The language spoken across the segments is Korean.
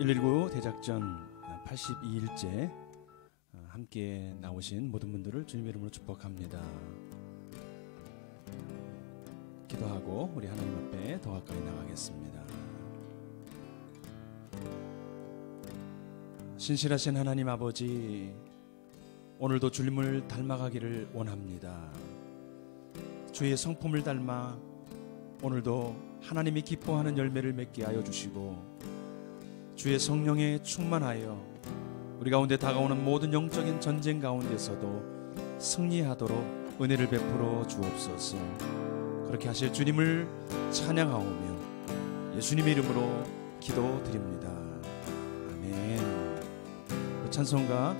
119 대작전 82일째 함께 나오신 모든 분들을 주님 이름으로 축복합니다. 기도하고 우리 하나님 앞에 더 가까이 나가겠습니다. 신실하신 하나님 아버지, 오늘도 주님을 닮아가기를 원합니다. 주의 성품을 닮아 오늘도 하나님이 기뻐하는 열매를 맺게 하여 주시고, 주의 성령에 충만하여 우리 가운데 다가오는 모든 영적인 전쟁 가운데서도 승리하도록 은혜를 베풀어 주옵소서. 그렇게 하실 주님을 찬양하오며 예수님의 이름으로 기도드립니다. 아멘. 찬송가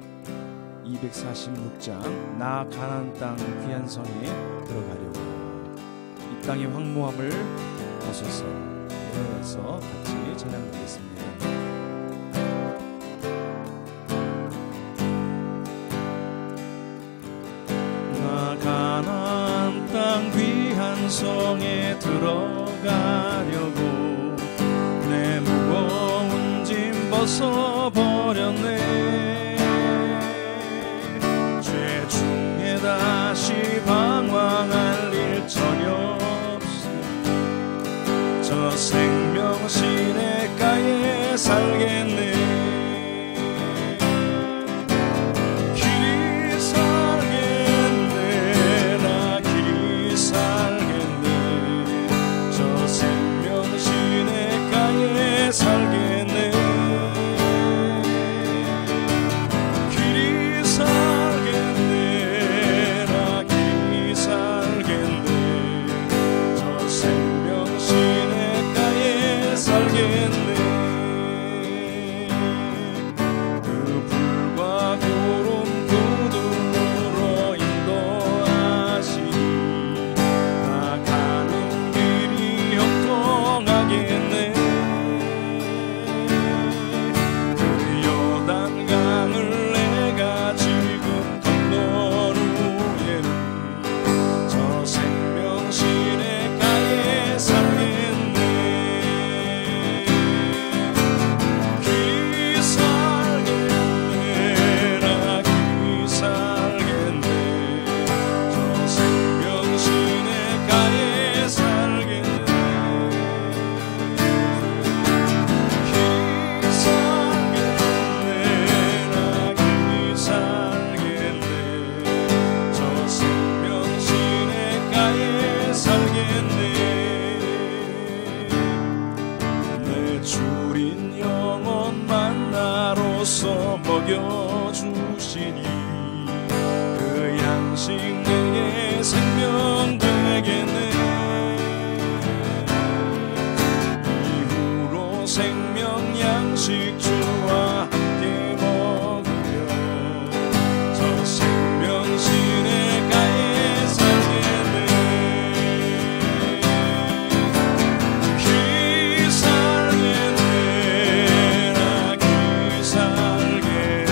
246장 나 가나안 땅 귀한 성에 들어가려고, 이 땅의 황무함을 벗어서 내려서 같이 찬양하겠습니다. 나 가나안 땅 귀한 성에 들어가려고 내 무거운 짐 벗어버렸네. 죄 중에 다시 방황할 일 전혀 없어. 저 생명 시냇가에 살겠네. 길이 살겠네. 나 길이 살겠네. 저 생명 시냇가에 살겠네. 길이 살겠네. 나 길이 살겠네. 저 생명 시냇가에 살겠네. 그 불과 구름 구름으로 인도하시니 나 가는 길이 형통하겠네. 그 요단강을 내가 지금 건넌 후에는 저 생명 시냇가에 살겠네. 길이 살겠네. 나 길이 살겠네. 저 생명 시냇가에 살겠네. 길이 살겠네. 나 길이 살겠네. 저 생명 시냇가에 살겠네. 내 주린 영혼 만나로서 먹여주시니 그 양식 내게 생명 되겠네. 이후로 생명 양식 주와 함께 먹으며 저 생명 시냇가에 살겠네. 길이 살겠네. 나 길이 살겠네.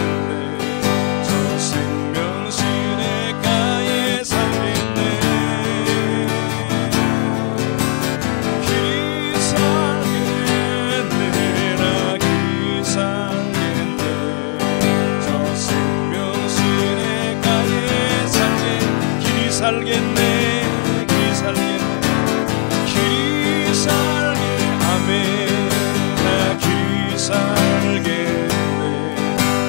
저 생명 시냇가에 살겠네. 길이 살겠네. 나 길이 살겠네. 저 생명 시냇가에 살겠네. 길이 살겠네. 길이 살겠네. 길이 살게 아멘. 나 길이 살겠네.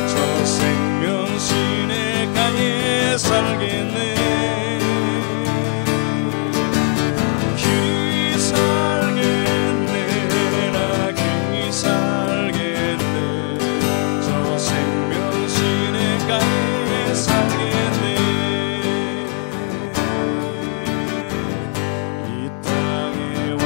저 생명 시냇가에 살겠네. 길이 살겠네. 나 길이 살겠네. 저 생명 시냇가에 살겠네. 이 땅의 왕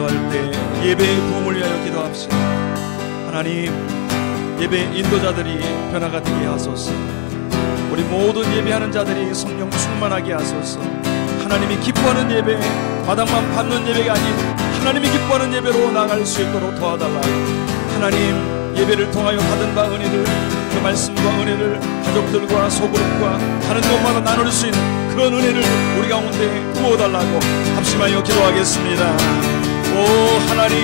기도할 때 예배의 부흥을 위하여 기도합시다. 하나님, 예배 인도자들이 변화가 되게 하소서. 우리 모든 예배하는 자들이 성령 충만하게 하소서. 하나님이 기뻐하는 예배, 마당만 받는 예배가 아닌 하나님이 기뻐하는 예배로 나아갈 수 있도록 도와달라. 하나님, 예배를 통하여 받은 바 은혜를, 그 말씀과 은혜를 가족들과 소그룹과 하는 곳마다 나눌 수 있는 그런 은혜를 우리 가운데 부어달라고 합심하여 기도하겠습니다. 오 하나님,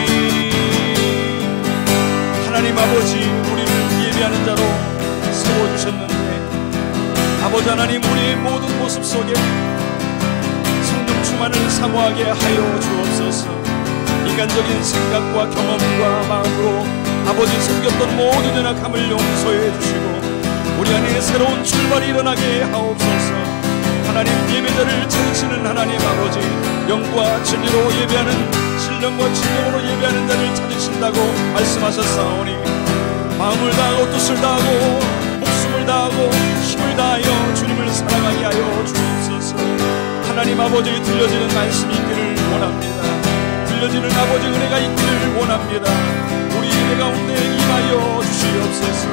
하나님 아버지, 우리를 예배하는 자로 세워주셨는데 아버지 하나님, 우리의 모든 모습 속에 성령 충만을 사모하게 하여 주옵소서. 인간적인 생각과 경험과 마음으로 아버지 생겼던 모든 연약함을 용서해 주시고 우리 안에 새로운 출발이 일어나게 하옵소서. 하나님, 예배자를 찾으시는 하나님 아버지, 영과 진리로 예배하는, 신령과 진정으로 예배하는 자를 찾으신다고 말씀하셨사오니 마음을 다하고 뜻을 다하고 목숨을 다하고 힘을 다하여 주님을 사랑하게 하여 주옵소서. 하나님 아버지, 들려지는 말씀이 있기를 원합니다. 들려지는 아버지 은혜가 있기를 원합니다. 우리 예배 가운데 임하여 주시옵소서.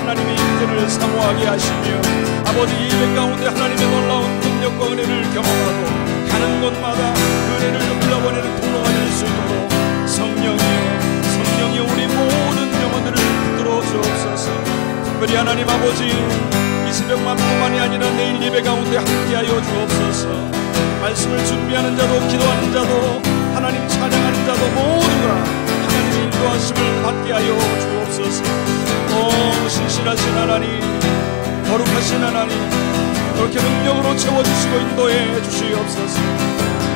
하나님의 인전을 사모하게 하시며 아버지 예배 가운데 하나님의 놀라운 능력과 은혜를 경험하고 가는 곳마다 그 은혜를 흘러보내는 통로가 될 수 있도록 성령이여 우리 모든 영혼들을 붙들어 주옵소서. 특별히 하나님 아버지, 이 새벽만뿐만이 아니라 내일 예배 가운데 함께하여 주옵소서. 말씀을 준비하는 자도 기도하는 자도 하나님 찬양하는 자도 모두가 하나님의 인도하심을 받게 하여 주옵소서. 오 신실하신 하나님, 거룩하신 하나님, 그렇게 능력으로 채워주시고 인도해 주시옵소서.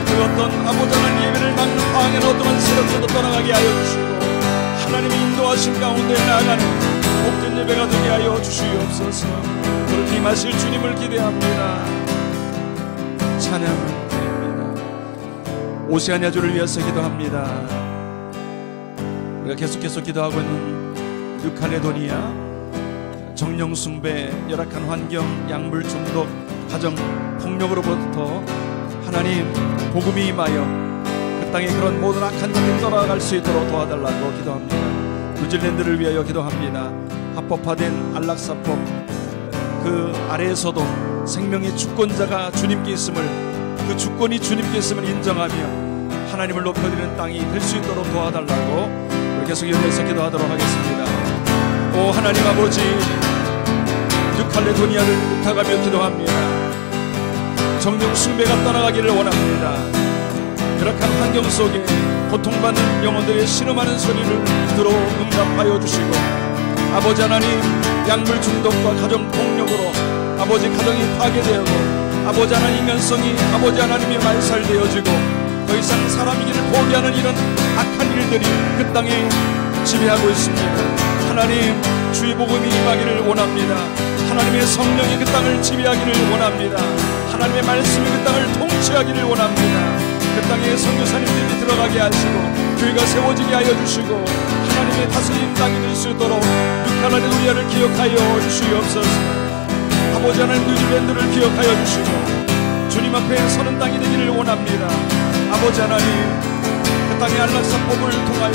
그 어떤 아버지 하나님 예배를 막는 방해는 어떠한 세력도 떠나가게 하여 주시고 하나님의 인도하심 가운데 나아가는 복된 예배가 되게 하여 주시옵소서. 그렇게 임하실 주님을 기대합니다. 찬양드립니다. 오세아냐 주를 위해서 기도합니다. 우리가 계속해서 기도하고 있는 뉴카레도니아, 정령 숭배, 열악한 환경, 약물 중독, 가정 폭력으로부터 하나님 복음이 임하여 그 땅에 그런 모든 악한 자들이 떠나갈 수 있도록 도와달라고 기도합니다. 뉴질랜드를 위하여 기도합니다. 합법화된 안락사법 그 아래에서도 생명의 주권자가 주님께 있음을, 그 주권이 주님께 있음을 인정하며 하나님을 높여드리는 땅이 될 수 있도록 도와달라고 우리 계속 연해서 기도하도록 하겠습니다. 오 하나님 아버지, 뉴칼레도니아를 부탁하며 기도합니다. 정령 숭배가 떠나가기를 원합니다. 열악한 환경 속에 고통받는 영혼들의 신음하는 소리를 들어 응답하여 주시고 아버지 하나님, 약물 중독과 가정 폭력으로 아버지 가정이 파괴되고 아버지 하나님 인간성이 아버지 하나님의 말살되어지고 더 이상 사람이기를 포기하는 이런 악한 일들이 그 땅에 지배하고 있습니다. 하나님, 주의 복음이 임하기를 원합니다. 하나님의 성령이 그 땅을 지배하기를 원합니다. 하나님의 말씀이 그 땅을 통치하기를 원합니다. 그 땅에 선교사님들이 들어가게 하시고 교회가 세워지게 하여 주시고 하나님의 다스림 땅이 될 수 있도록 뉴칼레도니아를 기억하여 주시옵소서. 아버지 하나님, 뉴질랜드를 기억하여 주시고 주님 앞에 서는 땅이 되기를 원합니다. 아버지 하나님, 그 땅의 안락사법을 통하여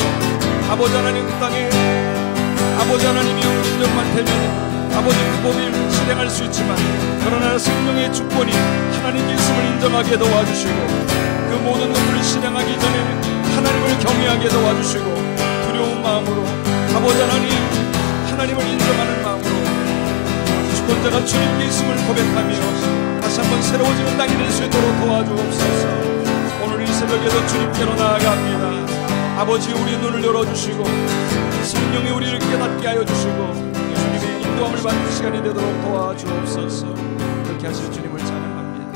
아버지 하나님, 그 땅에 아버지 하나님이 인정만 되면 아버지 그 법을 실행할 수 있지만 그러나 생명의 주권이 하나님께 있음을 인정하게 도와주시고 그 모든 것들을 실행하기 전에 하나님을 경외하게 도와주시고 두려운 마음으로 아버지 하나님, 하나님을 인정하는 마음으로 주권자가 주님께 있음을 고백하며 다시 한번 새로워지는 땅이 될 수 있도록 도와주옵소서. 오늘 이 새벽에도 주님께로 나아갑니다. 아버지, 우리 눈을 열어주시고 성령이 우리를 깨닫게 하여 주시고 주님의 인도함을 받는 시간이 되도록 도와주옵소서. 그렇게 하실 주님을 찬양합니다.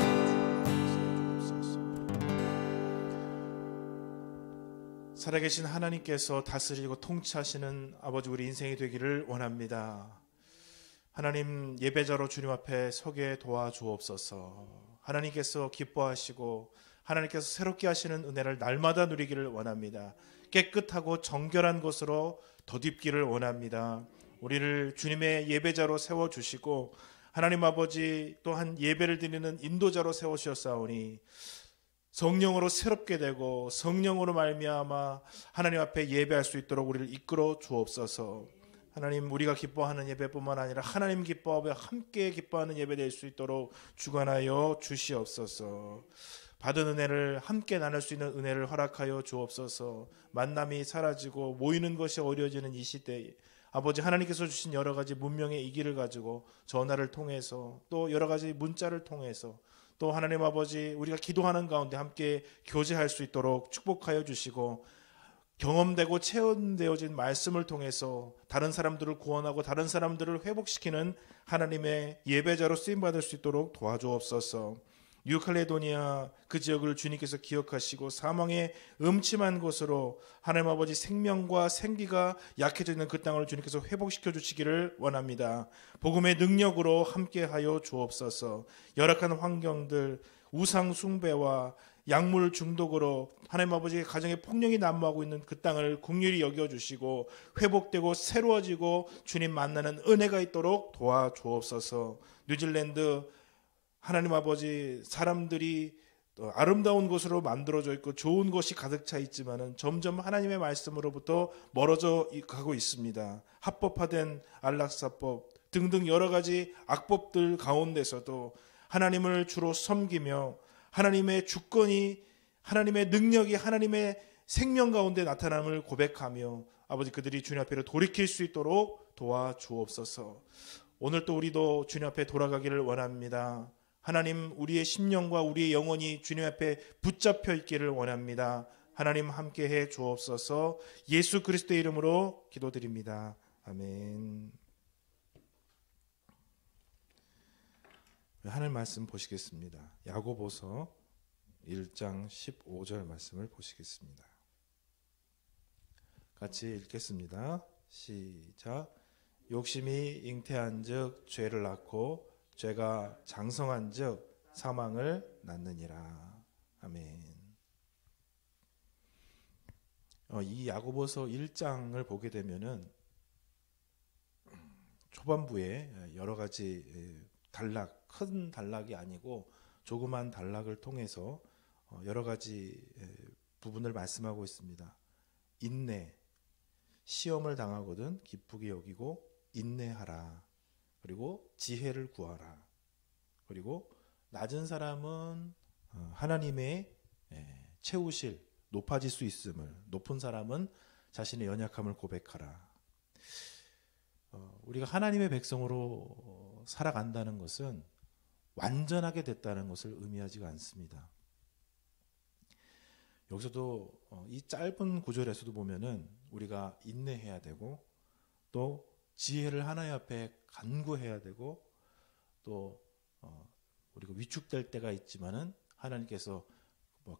살아계신 하나님께서 다스리고 통치하시는 아버지, 우리 인생이 되기를 원합니다. 하나님, 예배자로 주님 앞에 서게 도와주옵소서. 하나님께서 기뻐하시고 하나님께서 새롭게 하시는 은혜를 날마다 누리기를 원합니다. 깨끗하고 정결한 곳으로 덧입기를 원합니다. 우리를 주님의 예배자로 세워주시고 하나님 아버지 또한 예배를 드리는 인도자로 세우셨사오니 성령으로 새롭게 되고 성령으로 말미암아 하나님 앞에 예배할 수 있도록 우리를 이끌어 주옵소서. 하나님, 우리가 기뻐하는 예배뿐만 아니라 하나님 기뻐하며 함께 기뻐하는 예배 될 수 있도록 주관하여 주시옵소서. 받은 은혜를 함께 나눌 수 있는 은혜를 허락하여 주옵소서. 만남이 사라지고 모이는 것이 어려워지는 이 시대에 아버지 하나님께서 주신 여러 가지 문명의 이 길을 가지고 전화를 통해서 또 여러 가지 문자를 통해서 또 하나님 아버지 우리가 기도하는 가운데 함께 교제할 수 있도록 축복하여 주시고, 경험되고 체험되어진 말씀을 통해서 다른 사람들을 구원하고 다른 사람들을 회복시키는 하나님의 예배자로 쓰임받을 수 있도록 도와주옵소서. 뉴칼레도니아 그 지역을 주님께서 기억하시고 사망의 음침한 곳으로 하나님 아버지 생명과 생기가 약해져 있는 그 땅을 주님께서 회복시켜 주시기를 원합니다. 복음의 능력으로 함께하여 주옵소서. 열악한 환경들, 우상 숭배와 약물 중독으로 하나님 아버지의 가정의 폭력이 난무하고 있는 그 땅을 긍휼히 여겨주시고 회복되고 새로워지고 주님 만나는 은혜가 있도록 도와주옵소서. 뉴질랜드 하나님 아버지 사람들이 아름다운 곳으로 만들어져 있고 좋은 것이 가득 차 있지만은 점점 하나님의 말씀으로부터 멀어져 가고 있습니다. 합법화된 안락사법 등등 여러 가지 악법들 가운데서도 하나님을 주로 섬기며 하나님의 주권이, 하나님의 능력이 하나님의 생명 가운데 나타남을 고백하며 아버지 그들이 주님 앞에 돌이킬 수 있도록 도와주옵소서. 오늘 또 우리도 주님 앞에 돌아가기를 원합니다. 하나님, 우리의 심령과 우리의 영혼이 주님 앞에 붙잡혀 있기를 원합니다. 하나님 함께해 주옵소서. 예수 그리스도의 이름으로 기도드립니다. 아멘. 하늘 말씀 보시겠습니다. 야고보서 1장 15절 말씀을 보시겠습니다. 같이 읽겠습니다. 시작. 욕심이 잉태한즉 죄를 낳고 죄가 장성한즉 사망을 낳느니라. 아멘. 이 야고보서 1장을 보게 되면은 초반부에 여러 가지 단락, 큰 단락이 아니고 조그만 단락을 통해서 여러 가지 부분을 말씀하고 있습니다. 인내, 시험을 당하거든 기쁘게 여기고 인내하라. 그리고 지혜를 구하라. 그리고 낮은 사람은 하나님의 채우실, 높아질 수 있음을, 높은 사람은 자신의 연약함을 고백하라. 우리가 하나님의 백성으로 살아간다는 것은 완전하게 됐다는 것을 의미하지가 않습니다. 여기서도 이 짧은 구절에서도 보면은 우리가 인내해야 되고 또 지혜를 하나님 앞에 간구해야 되고 또 우리가 위축될 때가 있지만은 하나님께서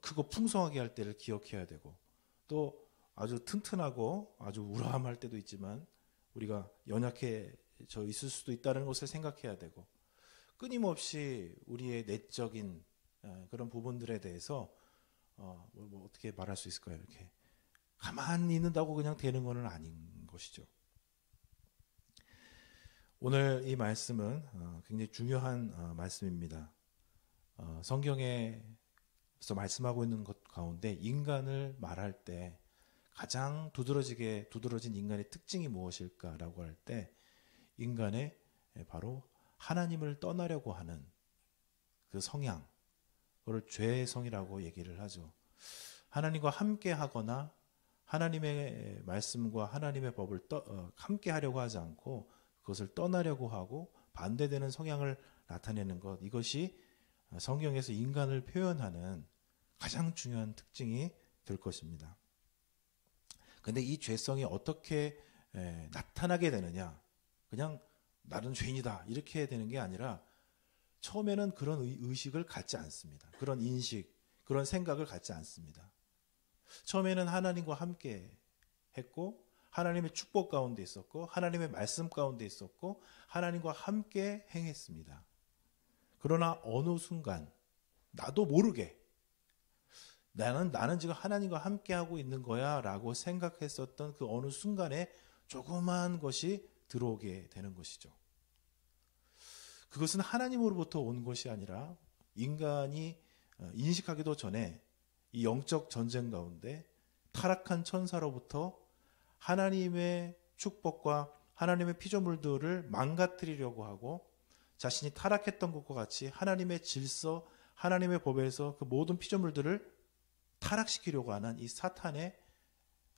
크고 풍성하게 할 때를 기억해야 되고 또 아주 튼튼하고 아주 우람할 때도 있지만 우리가 연약해져 있을 수도 있다는 것을 생각해야 되고 끊임없이 우리의 내적인 그런 부분들에 대해서 뭐 어떻게 말할 수 있을까요? 이렇게 가만히 있는다고 그냥 되는 것은 아닌 것이죠. 오늘 이 말씀은 굉장히 중요한 말씀입니다. 성경에서 말씀하고 있는 것 가운데 인간을 말할 때 가장 두드러진 인간의 특징이 무엇일까라고 할 때 인간의 바로 하나님을 떠나려고 하는 그 성향, 그걸 죄의 성이라고 얘기를 하죠. 하나님과 함께 하거나 하나님의 말씀과 하나님의 법을 함께 하려고 하지 않고 그것을 떠나려고 하고 반대되는 성향을 나타내는 것, 이것이 성경에서 인간을 표현하는 가장 중요한 특징이 될 것입니다. 그런데 이 죄성이 어떻게 나타나게 되느냐, 그냥 나는 죄인이다 이렇게 되는 게 아니라 처음에는 그런 의식을 갖지 않습니다. 그런 인식, 그런 생각을 갖지 않습니다. 처음에는 하나님과 함께 했고 하나님의 축복 가운데 있었고 하나님의 말씀 가운데 있었고 하나님과 함께 행했습니다. 그러나 어느 순간 나도 모르게 나는 지금 하나님과 함께 하고 있는 거야 라고 생각했었던 그 어느 순간에 조그마한 것이 들어오게 되는 것이죠. 그것은 하나님으로부터 온 것이 아니라 인간이 인식하기도 전에 이 영적 전쟁 가운데 타락한 천사로부터 하나님의 축복과 하나님의 피조물들을 망가뜨리려고 하고 자신이 타락했던 것과 같이 하나님의 질서, 하나님의 법에서 그 모든 피조물들을 타락시키려고 하는 이 사탄의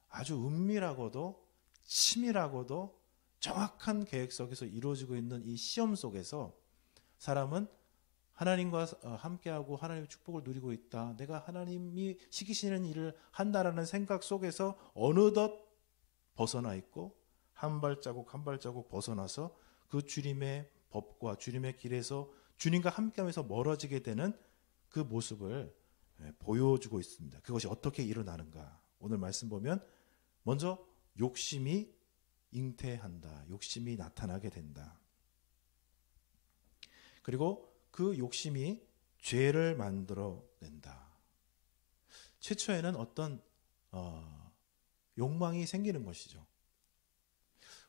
아주 은밀하고도 치밀하고도 정확한 계획 속에서 이루어지고 있는 이 시험 속에서 사람은 하나님과 함께하고 하나님의 축복을 누리고 있다. 내가 하나님이 시키시는 일을 한다라는 생각 속에서 어느덧 벗어나 있고 한 발자국 한 발자국 벗어나서 그 주님의 법과 주님의 길에서 주님과 함께하면서 멀어지게 되는 그 모습을 보여주고 있습니다. 그것이 어떻게 일어나는가? 오늘 말씀 보면 먼저 욕심이 잉태한다. 욕심이 나타나게 된다. 그리고 그 욕심이 죄를 만들어낸다. 최초에는 어떤 욕망이 생기는 것이죠.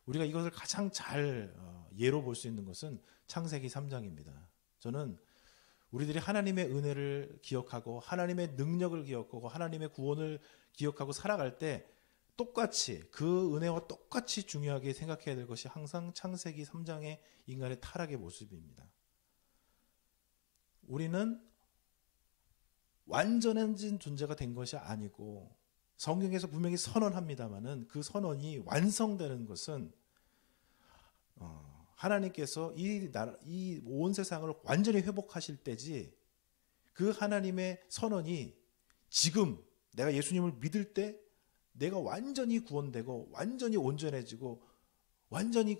우리가 이것을 가장 잘 예로 볼 수 있는 것은 창세기 3장입니다. 저는 우리들이 하나님의 은혜를 기억하고 하나님의 능력을 기억하고 하나님의 구원을 기억하고 살아갈 때 똑같이 그 은혜와 똑같이 중요하게 생각해야 될 것이 항상 창세기 3장의 인간의 타락의 모습입니다. 우리는 완전해진 존재가 된 것이 아니고 성경에서 분명히 선언합니다마는 그 선언이 완성되는 것은 하나님께서 이 온 세상을 완전히 회복하실 때지 그 하나님의 선언이 지금 내가 예수님을 믿을 때 내가 완전히 구원되고 완전히 온전해지고 완전히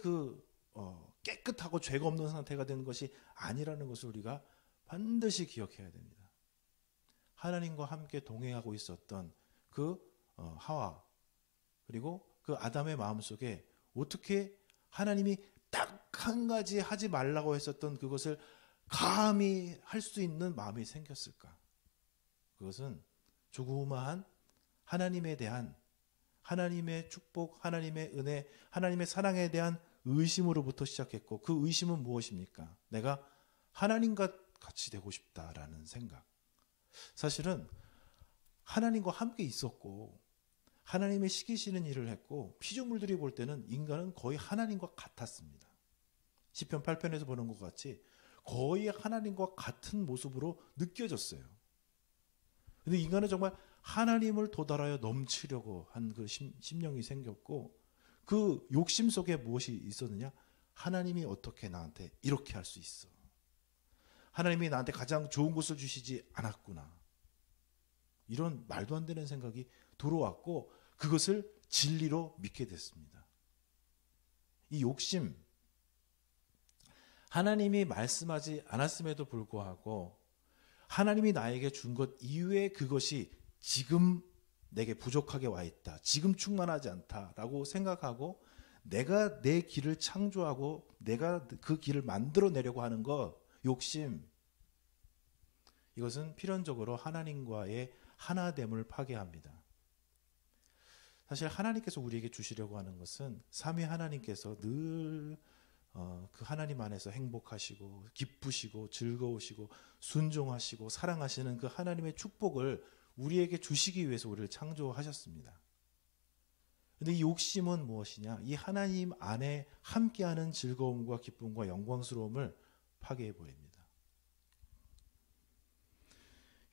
깨끗하고 죄가 없는 상태가 되는 것이 아니라는 것을 우리가 반드시 기억해야 됩니다. 하나님과 함께 동행하고 있었던 그 하와 그리고 그 아담의 마음속에 어떻게 하나님이 딱 한 가지 하지 말라고 했었던 그것을 감히 할 수 있는 마음이 생겼을까? 그것은 조그마한 하나님에 대한 하나님의 축복, 하나님의 은혜, 하나님의 사랑에 대한 의심으로부터 시작했고 그 의심은 무엇입니까? 내가 하나님과 같이 되고 싶다라는 생각. 사실은 하나님과 함께 있었고 하나님의 시키시는 일을 했고 피조물들이 볼 때는 인간은 거의 하나님과 같았습니다. 시편 8편에서 보는 것 같이 거의 하나님과 같은 모습으로 느껴졌어요. 근데 인간은 정말 하나님을 도달하여 넘치려고 한 그 심령이 생겼고 그 욕심 속에 무엇이 있었느냐? 하나님이 어떻게 나한테 이렇게 할 수 있어? 하나님이 나한테 가장 좋은 것을 주시지 않았구나. 이런 말도 안 되는 생각이 들어왔고 그것을 진리로 믿게 됐습니다. 이 욕심, 하나님이 말씀하지 않았음에도 불구하고 하나님이 나에게 준 것 이외에 그것이 지금 내게 부족하게 와 있다. 지금 충만하지 않다라고 생각하고 내가 내 길을 창조하고 내가 그 길을 만들어내려고 하는 것, 욕심. 이것은 필연적으로 하나님과의 하나됨을 파괴합니다. 사실 하나님께서 우리에게 주시려고 하는 것은 삼위 하나님께서 늘 그 하나님 안에서 행복하시고 기쁘시고 즐거우시고 순종하시고 사랑하시는 그 하나님의 축복을 우리에게 주시기 위해서 우리를 창조하셨습니다. 그런데 이 욕심은 무엇이냐? 이 하나님 안에 함께하는 즐거움과 기쁨과 영광스러움을 파괴해버립니다.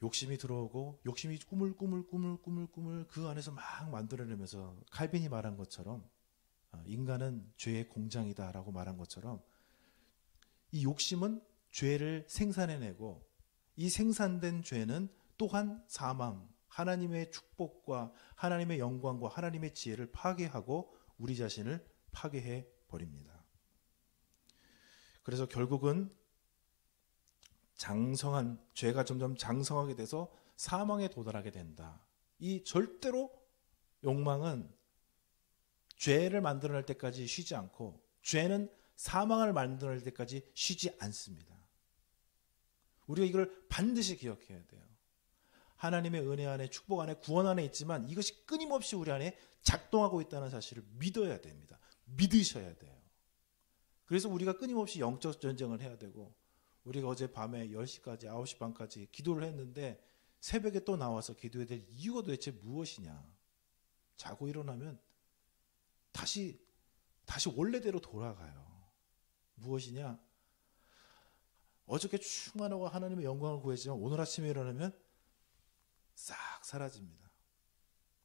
욕심이 들어오고 욕심이 꿈을 그 안에서 막 만들어내면서 칼빈이 말한 것처럼 인간은 죄의 공장이다라고 말한 것처럼 이 욕심은 죄를 생산해내고 이 생산된 죄는 또한 사망, 하나님의 축복과 하나님의 영광과 하나님의 지혜를 파괴하고 우리 자신을 파괴해 버립니다. 그래서 결국은 죄가 점점 장성하게 돼서 사망에 도달하게 된다. 이 절대로 욕망은 죄를 만들어낼 때까지 쉬지 않고 죄는 사망을 만들어낼 때까지 쉬지 않습니다. 우리가 이걸 반드시 기억해야 돼요. 하나님의 은혜 안에 축복 안에 구원 안에 있지만 이것이 끊임없이 우리 안에 작동하고 있다는 사실을 믿어야 됩니다. 믿으셔야 돼요. 그래서 우리가 끊임없이 영적 전쟁을 해야 되고 우리가 어제 밤에 10시까지 9시 반까지 기도를 했는데 새벽에 또 나와서 기도해야 될 이유가 도대체 무엇이냐? 자고 일어나면 다시 원래대로 돌아가요. 무엇이냐? 어저께 충만하고 하나님의 영광을 구했지만 오늘 아침에 일어나면 싹 사라집니다.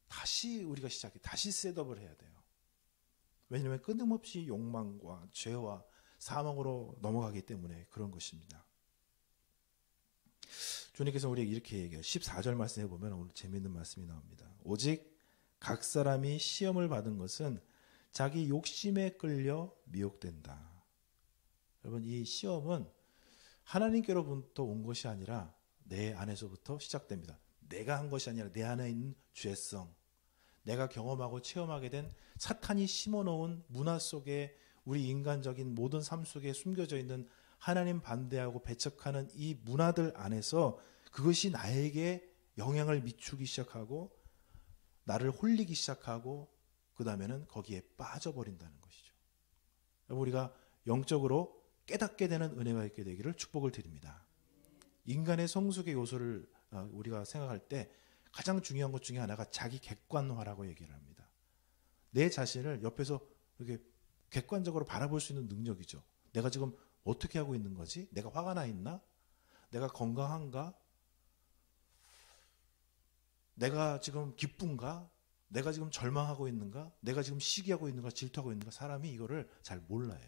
다시 우리가 다시 셋업을 해야 돼요. 왜냐하면 끊임없이 욕망과 죄와 사망으로 넘어가기 때문에 그런 것입니다. 주님께서 우리에게 이렇게 얘기해요. 14절 말씀해 보면 오늘 재미있는 말씀이 나옵니다. 오직 각 사람이 시험을 받은 것은 자기 욕심에 끌려 미혹된다. 여러분, 이 시험은 하나님께로부터 온 것이 아니라 내 안에서부터 시작됩니다. 내가 한 것이 아니라 내 안에 있는 죄성, 내가 경험하고 체험하게 된 사탄이 심어놓은 문화 속에 우리 인간적인 모든 삶 속에 숨겨져 있는 하나님 반대하고 배척하는 이 문화들 안에서 그것이 나에게 영향을 미치기 시작하고 나를 홀리기 시작하고 그 다음에는 거기에 빠져버린다는 것이죠. 우리가 영적으로 깨닫게 되는 은혜가 있게 되기를 축복을 드립니다. 인간의 성숙의 요소를 우리가 생각할 때 가장 중요한 것 중에 하나가 자기 객관화라고 얘기를 합니다. 내 자신을 옆에서 이렇게 객관적으로 바라볼 수 있는 능력이죠. 내가 지금 어떻게 하고 있는 거지? 내가 화가 나 있나? 내가 건강한가? 내가 지금 기쁜가? 내가 지금 절망하고 있는가? 내가 지금 시기하고 있는가? 질투하고 있는가? 사람이 이거를 잘 몰라요.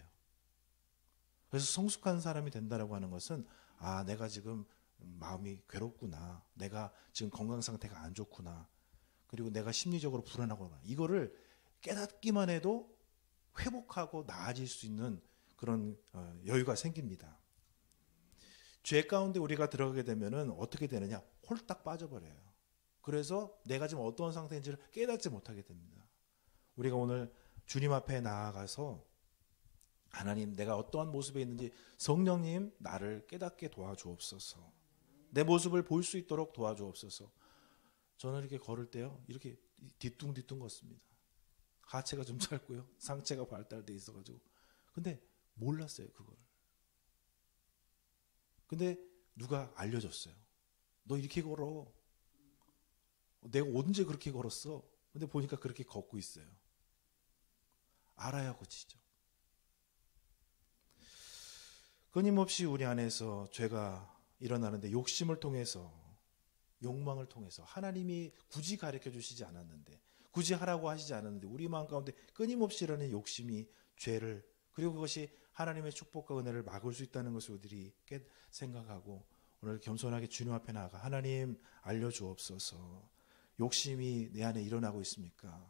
그래서 성숙한 사람이 된다라고 하는 것은 내가 지금 마음이 괴롭구나. 내가 지금 건강 상태가 안 좋구나. 그리고 내가 심리적으로 불안하구나. 이거를 깨닫기만 해도 회복하고 나아질 수 있는 그런 여유가 생깁니다. 죄 가운데 우리가 들어가게 되면은 어떻게 되느냐? 홀딱 빠져버려요. 그래서 내가 지금 어떤 상태인지를 깨닫지 못하게 됩니다. 우리가 오늘 주님 앞에 나아가서 하나님, 내가 어떠한 모습에 있는지 성령님 나를 깨닫게 도와주옵소서. 내 모습을 볼 수 있도록 도와주옵소서. 저는 이렇게 걸을 때요, 이렇게 뒤뚱뒤뚱 걷습니다. 하체가 좀 짧고요, 상체가 발달돼 있어가지고. 근데 몰랐어요, 그걸. 근데 누가 알려줬어요. 너 이렇게 걸어. 내가 언제 그렇게 걸었어? 근데 보니까 그렇게 걷고 있어요. 알아야 고치죠. 끊임없이 우리 안에서 죄가 일어나는데 욕심을 통해서, 욕망을 통해서 하나님이 굳이 가르쳐 주시지 않았는데, 굳이 하라고 하시지 않았는데 우리 마음 가운데 끊임없이 일어나는 욕심이 죄를, 그리고 그것이 하나님의 축복과 은혜를 막을 수 있다는 것을 우리들이 생각하고 오늘 겸손하게 주님 앞에 나아가 하나님 알려주옵소서. 욕심이 내 안에 일어나고 있습니까?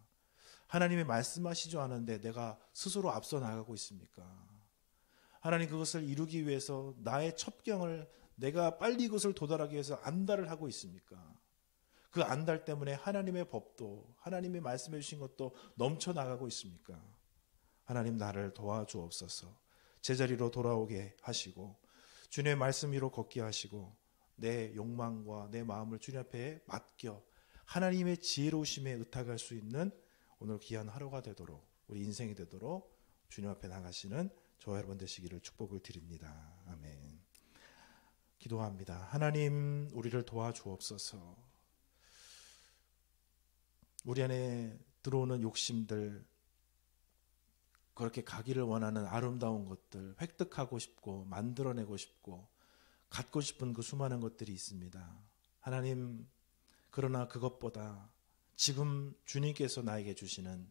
하나님이 말씀하시지 않았는데 내가 스스로 앞서 나가고 있습니까? 하나님, 그것을 이루기 위해서 나의 첩경을 내가 빨리 그것을 도달하기 위해서 안달을 하고 있습니까? 그 안달 때문에 하나님의 법도, 하나님이 말씀해 주신 것도 넘쳐나가고 있습니까? 하나님, 나를 도와주옵소서. 제자리로 돌아오게 하시고 주님의 말씀 위로 걷게 하시고 내 욕망과 내 마음을 주님 앞에 맡겨 하나님의 지혜로우심에 의탁할 수 있는 오늘 귀한 하루가 되도록, 우리 인생이 되도록 주님 앞에 나가시는 저와 여러분 되시기를 축복을 드립니다. 아멘. 기도합니다. 하나님, 우리를 도와주옵소서. 우리 안에 들어오는 욕심들, 그렇게 가기를 원하는 아름다운 것들, 획득하고 싶고 만들어내고 싶고 갖고 싶은 그 수많은 것들이 있습니다. 하나님, 그러나 그것보다 지금 주님께서 나에게 주시는,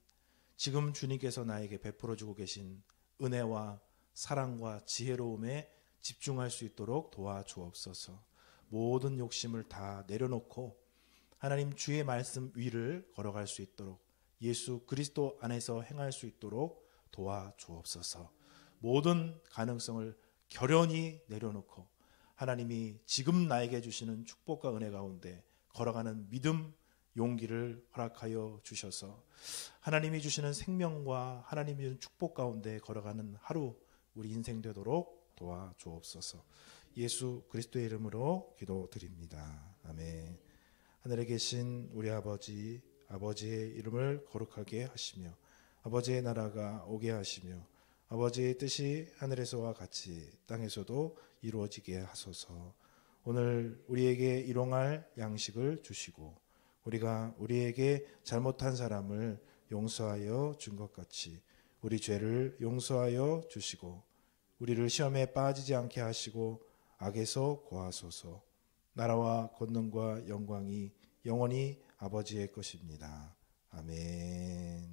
지금 주님께서 나에게 베풀어주고 계신 은혜와 사랑과 지혜로움에 집중할 수 있도록 도와주옵소서. 모든 욕심을 다 내려놓고 하나님 주의 말씀 위를 걸어갈 수 있도록, 예수 그리스도 안에서 행할 수 있도록 도와주옵소서. 모든 가능성을 결연히 내려놓고 하나님이 지금 나에게 주시는 축복과 은혜 가운데 걸어가는 믿음, 용기를 허락하여 주셔서 하나님이 주시는 생명과 하나님이 주시는 축복 가운데 걸어가는 하루, 우리 인생 되도록 도와주옵소서. 예수 그리스도의 이름으로 기도드립니다. 아멘. 하늘에 계신 우리 아버지, 아버지의 이름을 거룩하게 하시며 아버지의 나라가 오게 하시며 아버지의 뜻이 하늘에서와 같이 땅에서도 이루어지게 하소서. 오늘 우리에게 일용할 양식을 주시고 우리가 우리에게 잘못한 사람을 용서하여 준 것 같이 우리 죄를 용서하여 주시고 우리를 시험에 빠지지 않게 하시고 악에서 구하소서. 나라와 권능과 영광이 영원히 아버지의 것입니다. 아멘.